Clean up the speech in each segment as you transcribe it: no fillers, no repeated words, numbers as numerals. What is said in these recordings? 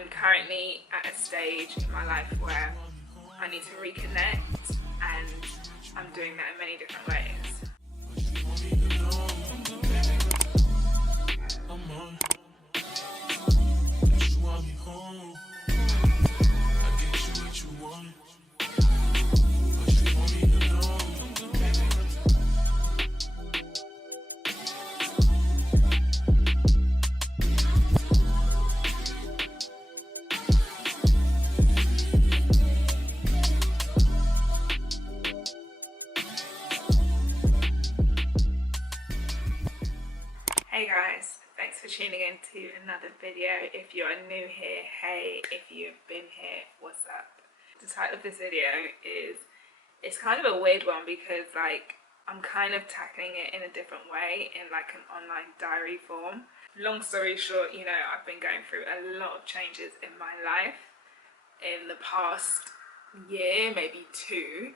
I'm currently at a stage in my life where I need to reconnect, and I'm doing that in many different ways. Hey guys, thanks for tuning in to another video. If you are new here, hey. If you've been here, what's up? The title of this video it's kind of a weird one because like I'm kind of tackling it in a different way, in like an online diary form. Long story short, you know, I've been going through a lot of changes in my life in the past year, maybe two.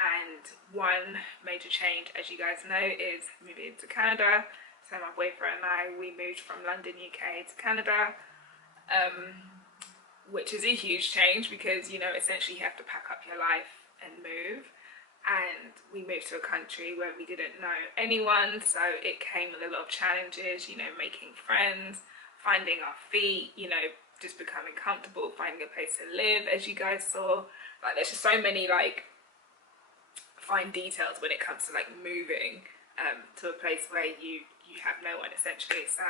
And one major change, as you guys know, is moving to Canada. So my boyfriend and I, we moved from London, UK to Canada, which is a huge change because, you know, essentially you have to pack up your life and move. And we moved to a country where we didn't know anyone, so it came with a lot of challenges, you know, making friends, finding our feet, you know, just becoming comfortable, finding a place to live, as you guys saw. Like, there's just so many, like, fine details when it comes to, like, moving to a place where you have no one, essentially. So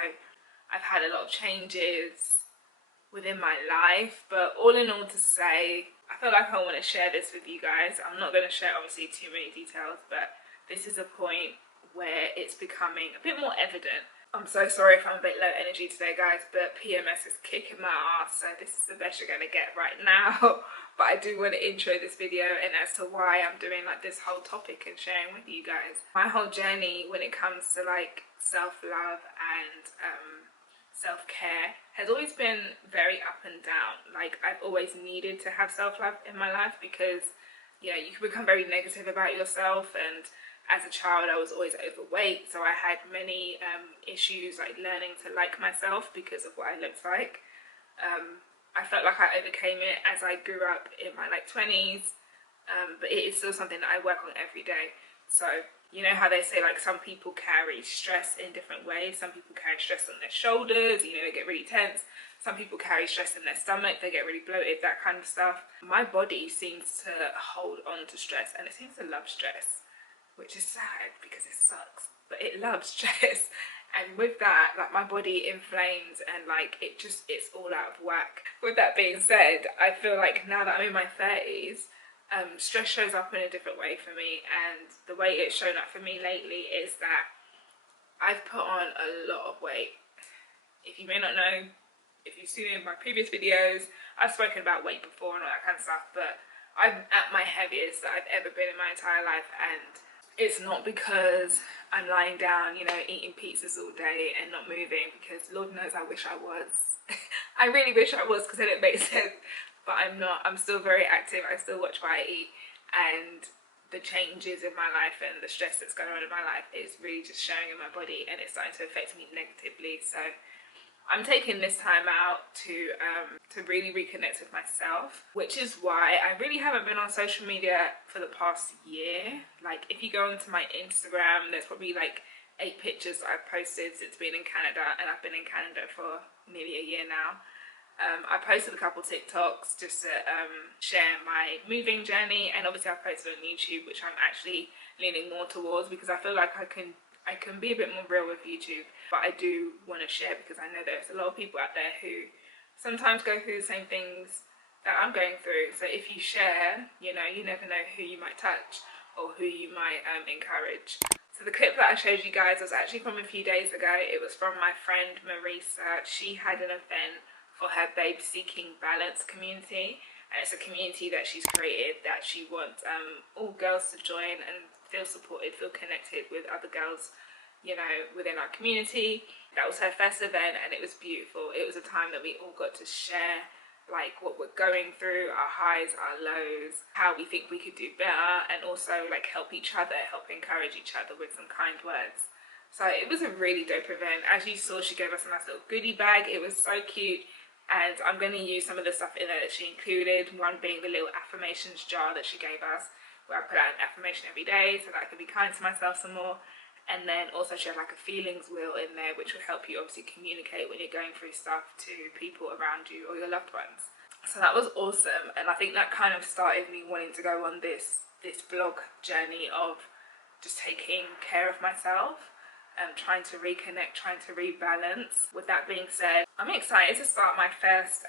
I've had a lot of changes within my life, but all in all to say, I feel like I want to share this with you guys. I'm not going to share obviously too many details, but this is a point where it's becoming a bit more evident. I'm so sorry if I'm a bit low energy today, guys, but PMS is kicking my ass, so this is the best you're going to get right now. But I do want to intro this video and as to why I'm doing like this whole topic and sharing with you guys. My whole journey when it comes to like self-love and self-care has always been very up and down. Like, I've always needed to have self-love in my life because, you know, you can become very negative about yourself, and as a child I was always overweight, so I had many issues like learning to like myself because of what I looked like. I felt like I overcame it as I grew up in my like 20s, but it is still something that I work on every day. So you know how they say like some people carry stress in different ways. Some people carry stress on their shoulders, you know, they get really tense. Some people carry stress in their stomach, they get really bloated, that kind of stuff. My body seems to hold on to stress, and it seems to love stress, which is sad because it sucks, but it loves stress. And with that, like, my body inflames and like it's all out of whack. With that being said, I feel like now that I'm in my 30s, stress shows up in a different way for me, and the way it's shown up for me lately is that I've put on a lot of weight. If you may not know, if you've seen in my previous videos, I've spoken about weight before and all that kind of stuff, but I'm at my heaviest that I've ever been in my entire life, and it's not because I'm lying down, you know, eating pizzas all day and not moving, because Lord knows I wish I was. I really wish I was, because then it makes sense, but I'm not. I'm still very active. I still watch what I eat, and the changes in my life and the stress that's going on in my life is really just showing in my body, and it's starting to affect me negatively. So I'm taking this time out to really reconnect with myself, which is why I really haven't been on social media for the past year. Like, if you go onto my Instagram, there's probably like 8 pictures that I've posted since being in Canada, and I've been in Canada for nearly a year now. I posted a couple TikToks just to share my moving journey, and obviously I posted on YouTube, which I'm actually leaning more towards because I feel like I can be a bit more real with YouTube, but I do want to share because I know there's a lot of people out there who sometimes go through the same things that I'm going through. So if you share, you know, you never know who you might touch or who you might encourage. So the clip that I showed you guys was actually from a few days ago. It was from my friend Marisa. She had an event for her Babe Seeking Balance community, and it's a community that she's created that she wants all girls to join and feel supported, feel connected with other girls, you know, within our community. That was her first event, and it was beautiful. It was a time that we all got to share like what we're going through, our highs, our lows, how we think we could do better, and also like help each other, help encourage each other with some kind words. So it was a really dope event. As you saw, she gave us a nice little goodie bag. It was so cute. And I'm going to use some of the stuff in there that she included, one being the little affirmations jar that she gave us, where I put out an affirmation every day so that I can be kind to myself some more. And then also she had like a feelings wheel in there, which will help you obviously communicate when you're going through stuff to people around you or your loved ones. So that was awesome, and I think that kind of started me wanting to go on this blog journey of just taking care of myself and trying to reconnect, trying to rebalance. With that being said, I'm excited to start my first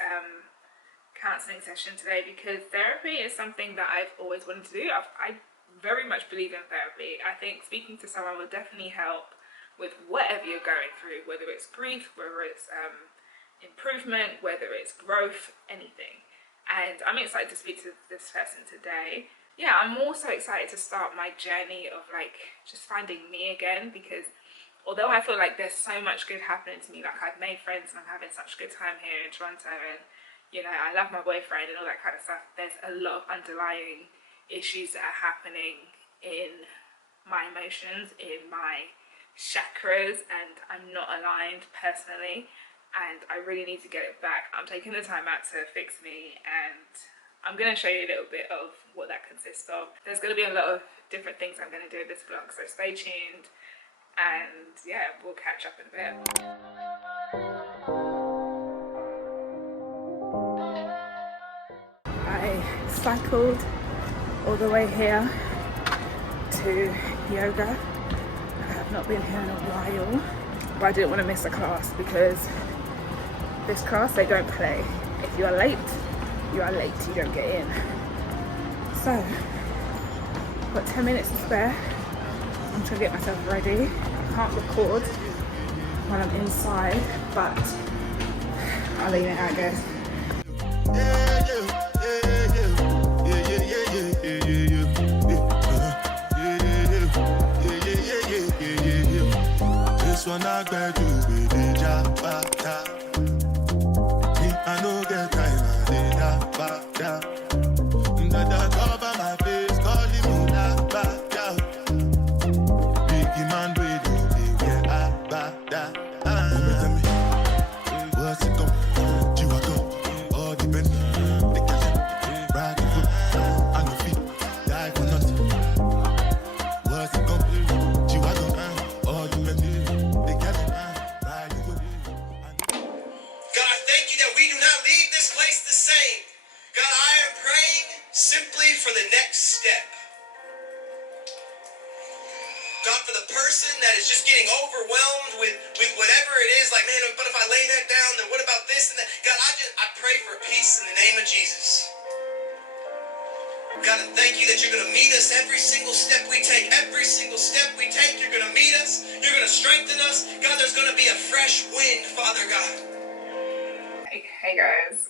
counselling session today, because therapy is something that I've always wanted to do. I very much believe in therapy. I think speaking to someone will definitely help with whatever you're going through, whether it's grief, whether it's improvement, whether it's growth, anything. And I'm excited to speak to this person today. Yeah, I'm also excited to start my journey of like just finding me again, because although I feel like there's so much good happening to me, like I've made friends and I'm having such a good time here in Toronto, and you know, I love my boyfriend and all that kind of stuff, there's a lot of underlying issues that are happening in my emotions, in my chakras, and I'm not aligned personally, and I really need to get it back. I'm taking the time out to fix me, and I'm going to show you a little bit of what that consists of. There's going to be a lot of different things I'm going to do in this vlog, so stay tuned, and yeah, we'll catch up in a bit. I cycled all the way here to yoga. I have not been here in a while, but I didn't want to miss a class, because this class, they don't play. If you are late, you are late, you don't get in. So, I've got 10 minutes to spare. I'm trying to get myself ready. I can't record when I'm inside, but I'll leave it out, guys. This one I got you with the job, I know get time, I did that. That cover my face, calling me that. Biggie man, we don't be where I back that. Tell me, what's it go? You are go, all the bend, the cash, ride the foot, on your feet, die for nothing. What's it go? You are go, all the bend, the cash, ride the foot. God, thank you that we do not leave this place the same. God, I am praying simply for the next step. God, for the person that is just getting overwhelmed with whatever it is, like, man, but if I lay that down, then what about this and that? God, I pray for peace in the name of Jesus. God, I thank you that you're going to meet us every single step we take. Every single step we take, you're going to meet us. You're going to strengthen us. God, there's going to be a fresh wind, Father God. Hey guys.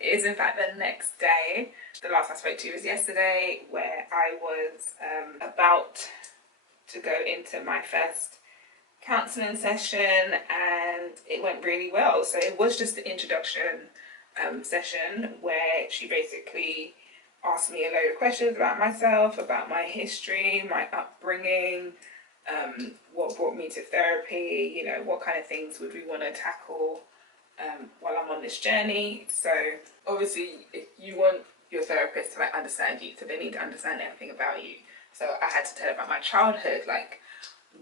It is in fact the next day. The last I spoke to you was yesterday, where I was about to go into my first counselling session, and it went really well. So it was just the introduction session, where she basically asked me a load of questions about myself, about my history, my upbringing, what brought me to therapy, you know, what kind of things would we want to tackle while I'm on this journey. So obviously, if you want your therapist to like understand you, so they need to understand everything about you. So I had to tell her about my childhood, like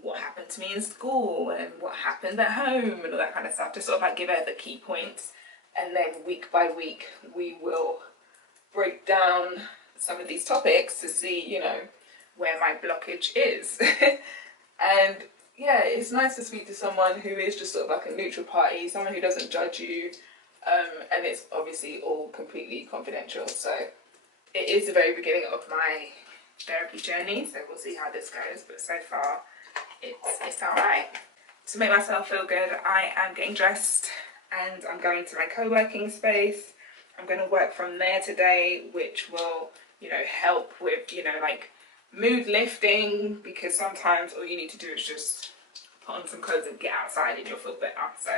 what happened to me in school and what happened at home and all that kind of stuff, to sort of like give her the key points. And then week by week, we will break down some of these topics to see, you know, where my blockage is. And yeah, it's nice to speak to someone who is just sort of like a neutral party, someone who doesn't judge you, and it's obviously all completely confidential. So it is the very beginning of my therapy journey, so we'll see how this goes, but so far it's all right. To make myself feel good, I am getting dressed and I'm going to my co-working space. I'm going to work from there today, which will, you know, help with, you know, like mood lifting, because sometimes all you need to do is just put on some clothes and get outside and you'll feel better. So,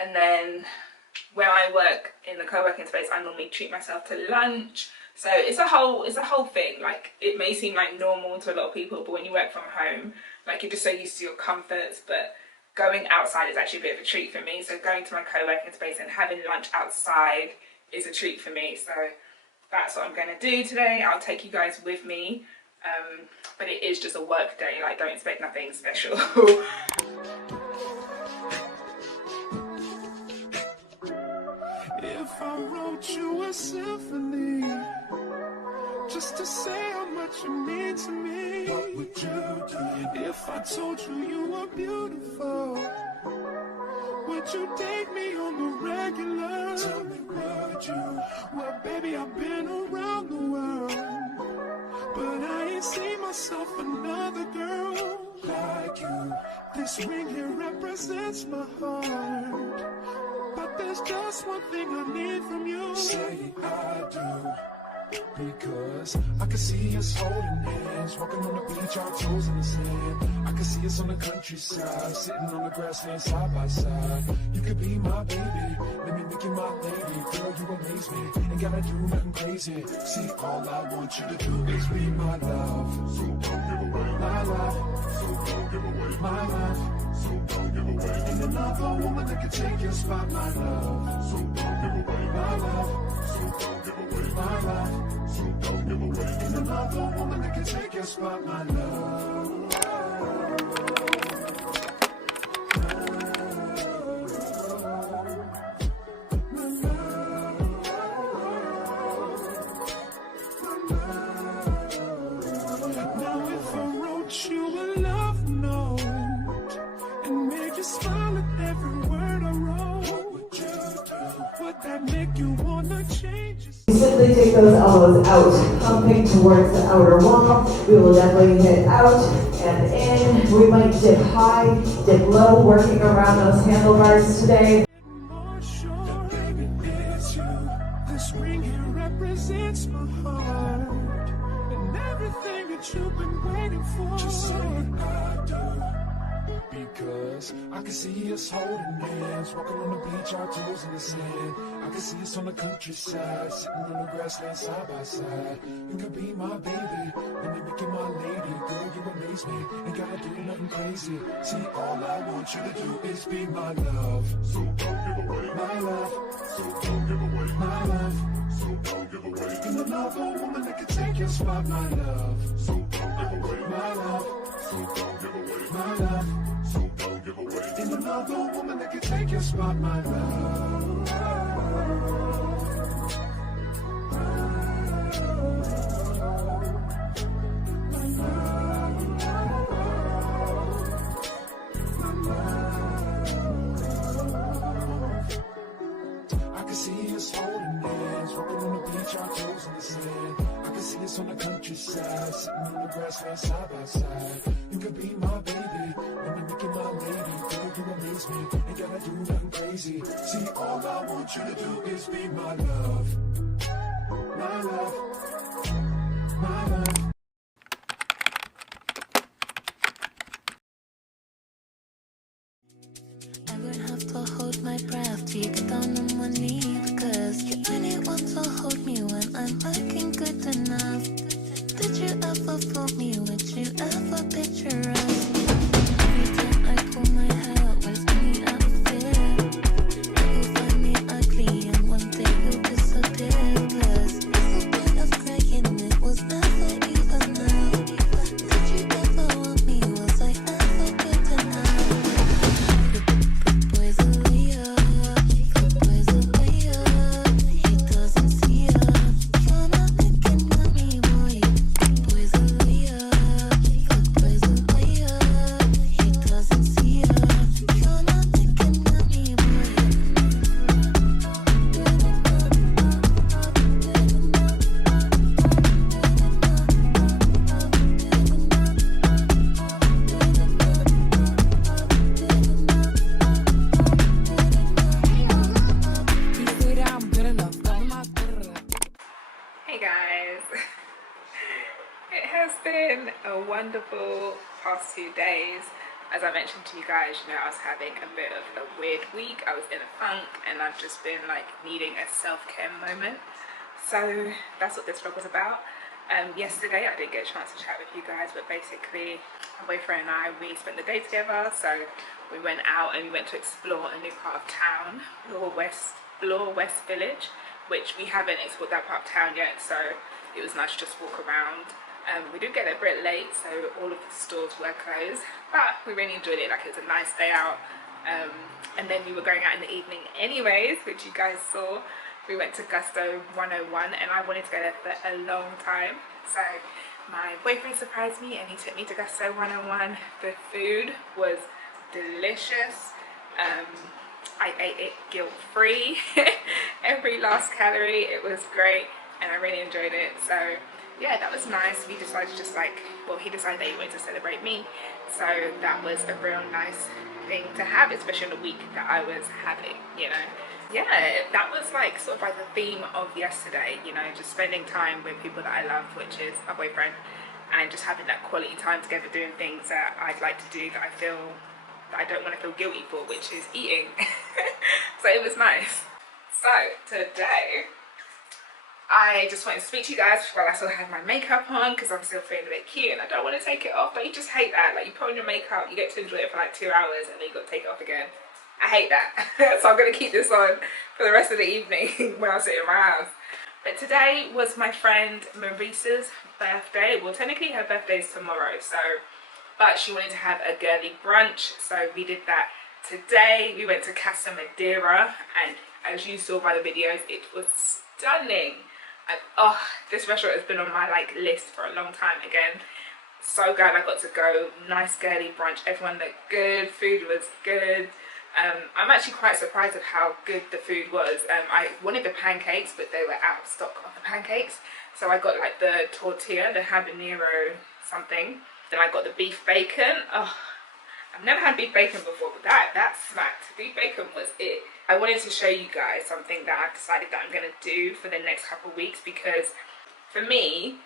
and then where I work in the co-working space, I normally treat myself to lunch. So it's a whole thing. Like, it may seem like normal to a lot of people, but when you work from home, like, you're just so used to your comforts. But going outside is actually a bit of a treat for me. So going to my co-working space and having lunch outside is a treat for me. So that's what I'm going to do today. I'll take you guys with me. But it is just a work day. Like, don't expect nothing special. If I wrote you a symphony, just to say how much you mean to me, what would you do? If I told you you were beautiful, would you date me on the regular? Tell me, would you? Well, baby, I've been around the world, but I ain't seen myself another girl like you. This ring here represents my heart, but there's just one thing I need from you. Say I do. Because I can see us holding hands, walking on the beach, our toes in the sand. I can see us on the countryside, sitting on the grassland side by side. You could be my baby, let me make you my lady. Girl, you amaze me, ain't gotta do nothing crazy. See, all I want you to do is be my love. So don't give away my love. So don't give away my love. So don't give away. Ain't another woman that can take your spot, my love. So don't give away my love. So don't give away my love. So don't give away. Ain't another woman that can take your spot, my love. Now if I wrote you a love note and made you smile at every word I wrote, what would you do? Would that make you wanna change your Simply take those elbows out, pumping towards the outer wall. We will definitely hit out and in. We might dip high, dip low, working around those handlebars today. more sure, baby, it's you. This ring here represents my heart and everything that you've been waiting for. Just say I do. Because I can see us holding hands, walking on the beach, our toes in the sand. I can see us on the countryside, sitting on the grassland side by side. You could be my baby, let me make you my lady. Girl, you amaze me, ain't gotta do nothing crazy. See, all I want you to do is be my love. So don't give away my love. So don't give away my love. So don't give away. Ain't another woman that can take your spot, my love. So don't give away my love. So don't give away my love. So don't give away. Ain't another woman that can take your spot, my love. I can see us holding hands, walking on the beach, our toes in the sand. I can see us on the countryside, sitting on the grassland side by side. You could be my baby, let me make you my lady. Girl, you amaze me, ain't gotta do nothing crazy. See, all I want you to do is be my love. My love. My love. I would have to hold my breath to get down on my knee, because you're the only one to hold me when I'm looking good enough. Did you ever fool me? Would you ever picture us? Every time I pull my hair out, was me out of fear. Now you find me ugly and one day you'll disappear. Cause what's the point of crying? It was never even now. Did you ever want me? Was I ever good enough? Boys are Leo, boys are Leo. He doesn't see ya. You're not looking at me, boy. Boys are Leo, boys are Leo. He doesn't see ya. You're not looking at me, boy. Hey guys, it has been a wonderful past 2 days. As I mentioned to you guys, you know, I was having a bit of a weird week. I was in a funk and I've just been like needing a self-care moment. So that's what this vlog was about. Yesterday I didn't get a chance to chat with you guys, but basically my boyfriend and I, we spent the day together. So we went out and we went to explore a new part of town, Bloor West Village, which we haven't explored that part of town yet, so it was nice to just walk around. We did get a bit late, so all of the stores were closed, but we really enjoyed it. Like, it was a nice day out. And then we were going out in the evening anyways, which you guys saw. We went to Gusto 101 and I wanted to go there for a long time. So my boyfriend surprised me and he took me to Gusto 101. The food was delicious. I ate it guilt-free. Every last calorie, it was great and I really enjoyed it. So yeah, that was nice. We decided just like, well, he decided that he wanted to celebrate me. So that was a real nice thing to have, especially in the week that I was having, you know. Yeah, that was like sort of like the theme of yesterday, you know, just spending time with people that I love, which is my boyfriend, and just having that quality time together doing things that I'd like to do that I feel that I don't want to feel guilty for, which is eating. So it was nice. So today I just wanted to speak to you guys while I still have my makeup on, because I'm still feeling a bit cute and I don't want to take it off. But you just hate that, like you put on your makeup, you get to enjoy it for like 2 hours and then you got to take it off again. I hate that. So I'm going to keep this on for the rest of the evening when I sit in my house. But today was my friend Marisa's birthday. Well, technically her birthday is tomorrow, so, but she wanted to have a girly brunch, so we did that today. We went to Casa, Madera, and as you saw by the videos, it was stunning. And oh, this restaurant has been on my like list for a long time again. So glad I got to go. Nice girly brunch. Everyone looked good. Food was good. I'm actually quite surprised of how good the food was. I wanted the pancakes, but they were out of stock of the pancakes. So I got like the tortilla, the habanero something. Then I got the beef bacon. Oh, I've never had beef bacon before, but that smacked. Beef bacon was it. I wanted to show you guys something that I've decided that I'm going to do for the next couple of weeks, because for me,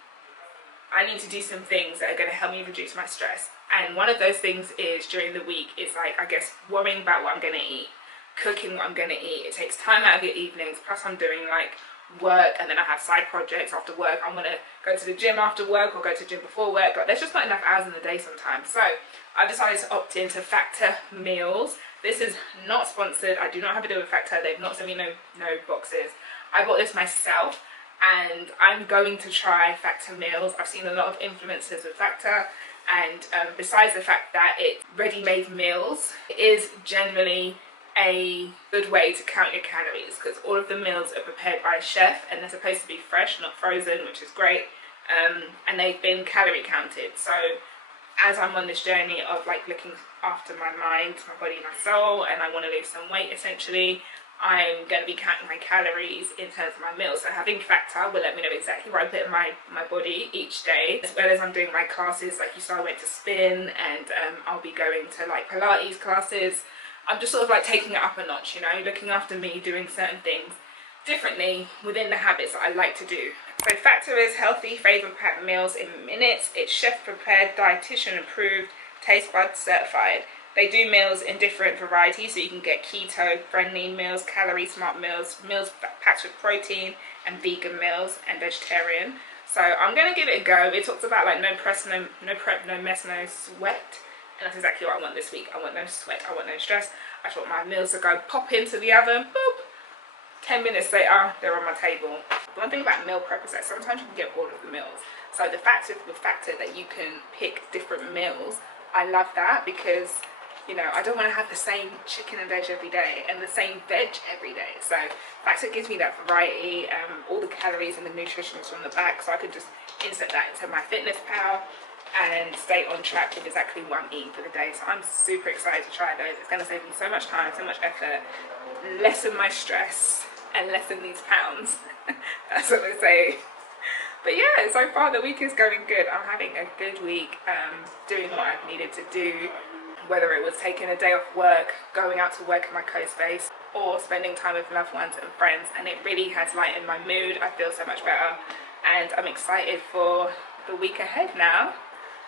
I need to do some things that are going to help me reduce my stress. And one of those things is during the week is like, I guess, worrying about what I'm going to eat, cooking what I'm going to eat. It takes time out of your evenings, plus I'm doing like work, and then I have side projects after work. I'm going to go to the gym after work or go to the gym before work. But there's just not enough hours in the day sometimes. So I've decided to opt into Factor meals. This is not sponsored. I do not have to do with Factor. They've not sent me no boxes. I bought this myself and I'm going to try Factor meals. I've seen a lot of influencers with Factor, and besides the fact that it's ready-made meals, it is generally a good way to count your calories, because all of the meals are prepared by a chef and they're supposed to be fresh, not frozen, which is great. And they've been calorie counted. So as I'm on this journey of like looking after my mind, my body, my soul, and I want to lose some weight essentially, I'm going to be counting my calories in terms of my meals. So having Factor will let me know exactly what I put in my body each day, as well as I'm doing my classes. Like you saw, I went to spin, and I'll be going to like Pilates classes. I'm just sort of like taking it up a notch, you know, looking after me, doing certain things differently within the habits that I like to do. So Factor is healthy, flavor-packed meals in minutes. It's chef-prepared, dietitian approved, taste bud certified. They do meals in different varieties, so you can get keto-friendly meals, calorie-smart meals, meals packed with protein, and vegan meals, and vegetarian. So I'm going to give it a go. It talks about like no prep, no mess, no sweat. And that's exactly what I want this week. I want no sweat, I want no stress. I just want my meals to go pop into the oven, boop. 10 minutes later, they're on my table. The one thing about meal prep is that sometimes you can get all of the meals. So the fact that you can pick different meals, I love that, because you know, I don't want to have the same chicken and veg every day and the same veg every day. So Factor gives me that variety, all the calories and the nutrition from the back, so I could just insert that into my fitness pal and stay on track with exactly what I'm eating for the day. So I'm super excited to try those. It's going to save me so much time, so much effort, lessen my stress and lessen these pounds. That's what they say. But yeah, so far the week is going good. I'm having a good week, doing what I've needed to do, whether it was taking a day off work, going out to work in my co-space, or spending time with loved ones and friends, and it really has lightened my mood. I feel so much better, and I'm excited for the week ahead now.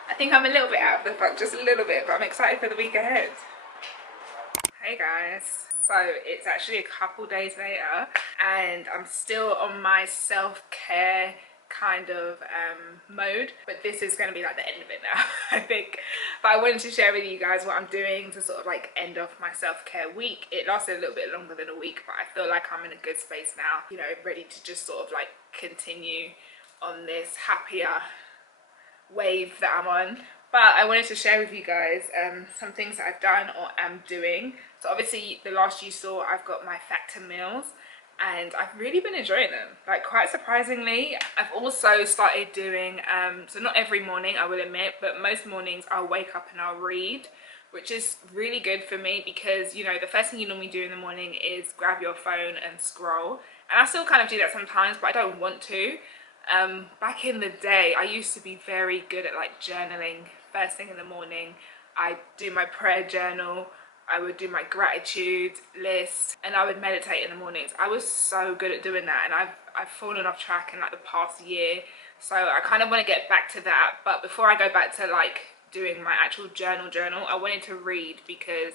I think I'm a little bit out of the funk, just a little bit, but I'm excited for the week ahead. Hey guys, so it's actually a couple days later, and I'm still on my self-care kind of mode, but this is going to be like the end of it now, I think. But I wanted to share with you guys what I'm doing to sort of like end off my self-care week. It lasted a little bit longer than a week, but I feel like I'm in a good space now, you know, ready to just sort of like continue on this happier wave that I'm on. But I wanted to share with you guys some things that I've done or am doing. So obviously the last you saw, I've got my factor meals, and I've really been enjoying them, like quite surprisingly. I've also started doing, so not every morning I will admit, but most mornings I'll wake up and I'll read, which is really good for me because, you know, the first thing you normally do in the morning is grab your phone and scroll. And I still kind of do that sometimes, but I don't want to. Back in the day, I used to be very good at like journaling first thing in the morning. I do my prayer journal, I would do my gratitude list, and I would meditate in the mornings. I was so good at doing that, and I've fallen off track in like the past year, so I kind of want to get back to that. But before I go back to like doing my actual journal, I wanted to read because,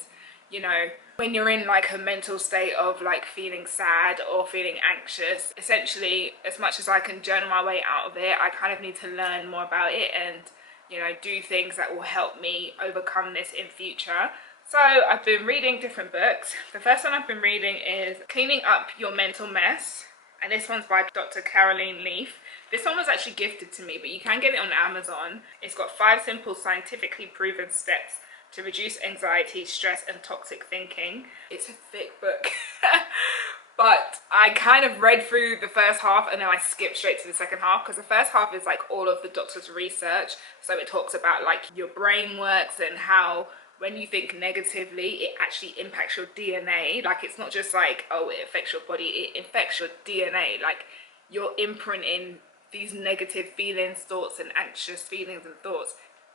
you know, when you're in like a mental state of like feeling sad or feeling anxious, essentially, as much as I can journal my way out of it, I kind of need to learn more about it and, you know, do things that will help me overcome this in future. So I've been reading different books. The first one I've been reading is Cleaning Up Your Mental Mess, and this one's by Dr. Caroline Leaf. This one was actually gifted to me, but you can get it on Amazon. It's got 5 simple scientifically proven steps to reduce anxiety, stress, and toxic thinking. It's a thick book. But I kind of read through the first half and then I skipped straight to the second half, because the first half is like all of the doctor's research. So it talks about like your brain works and how when you think negatively, it actually impacts your DNA. Like, it's not just like, oh, it affects your body, it affects your DNA. Like, you're imprinting these negative feelings, thoughts, and anxious feelings and thoughts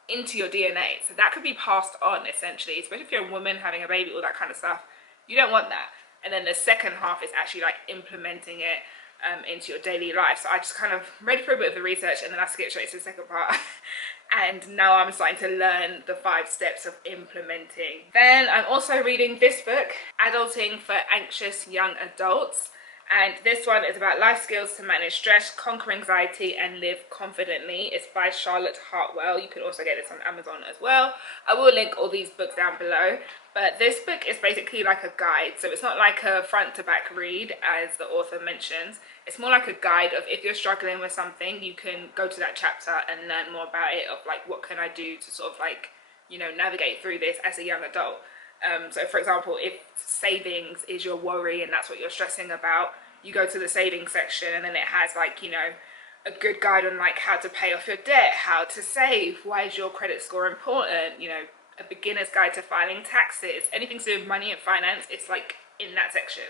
into your DNA. So that could be passed on, essentially, especially if you're a woman having a baby, all that kind of stuff. You don't want that. And then the second half is actually like implementing it into your daily life. So I just kind of read through a bit of the research and then I skipped straight to the second part. And now I'm starting to learn the 5 steps of implementing. Then I'm also reading this book, Adulting for Anxious Young Adults. And this one is about life skills to manage stress, conquer anxiety, and live confidently. It's by Charlotte Hartwell. You can also get this on Amazon as well. I will link all these books down below. But this book is basically like a guide. So it's not like a front to back read, as the author mentions. It's more like a guide of, if you're struggling with something, you can go to that chapter and learn more about it, of like, what can I do to sort of like, you know, navigate through this as a young adult. So for example, if savings is your worry and that's what you're stressing about, you go to the savings section and then it has like, you know, a good guide on like how to pay off your debt, how to save, why is your credit score important, you know, a beginner's guide to filing taxes, anything to do with money and finance, it's like in that section.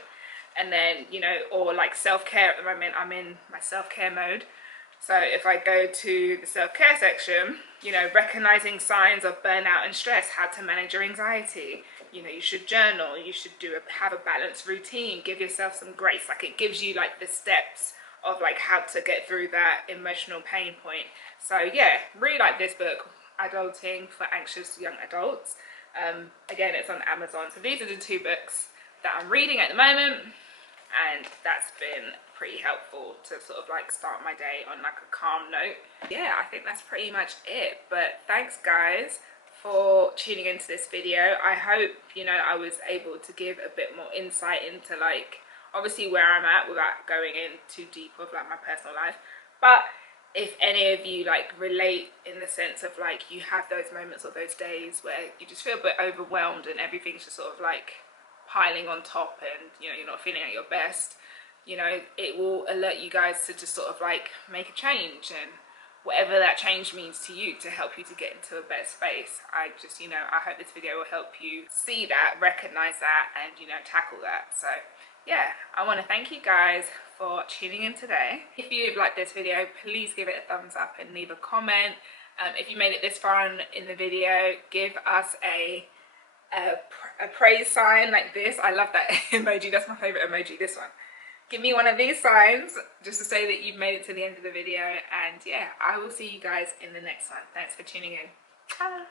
And then, you know, or like self-care. At the moment I'm in my self-care mode. So if I go to the self-care section, you know, recognizing signs of burnout and stress, how to manage your anxiety, you know, you should journal, you should have a balanced routine, give yourself some grace. Like, it gives you like the steps of like how to get through that emotional pain point. So yeah, really like this book, Adulting for Anxious Young Adults. Again, it's on Amazon. So these are the 2 books that I'm reading at the moment, and that's been pretty helpful to sort of like start my day on like a calm note. Yeah, I think that's pretty much it. But thanks guys for tuning into this video. I hope, you know, I was able to give a bit more insight into like obviously where I'm at without going in too deep of like my personal life. But if any of you like relate in the sense of like you have those moments or those days where you just feel a bit overwhelmed and everything's just sort of like piling on top and, you know, you're not feeling at your best, you know, it will alert you guys to just sort of like make a change, and whatever that change means to you, to help you to get into a better space. I just, you know, I hope this video will help you see that, recognize that, and, you know, tackle that. So yeah, I want to thank you guys for tuning in today. If you've liked this video, please give it a thumbs up and leave a comment. If you made it this far in the video, give us a praise sign like this. I love that emoji. That's my favorite emoji, this one. Give me one of these signs just to say that you've made it to the end of the video. And yeah, I will see you guys in the next one. Thanks for tuning in. Bye.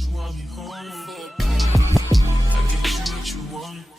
You want me home, I get you what you want.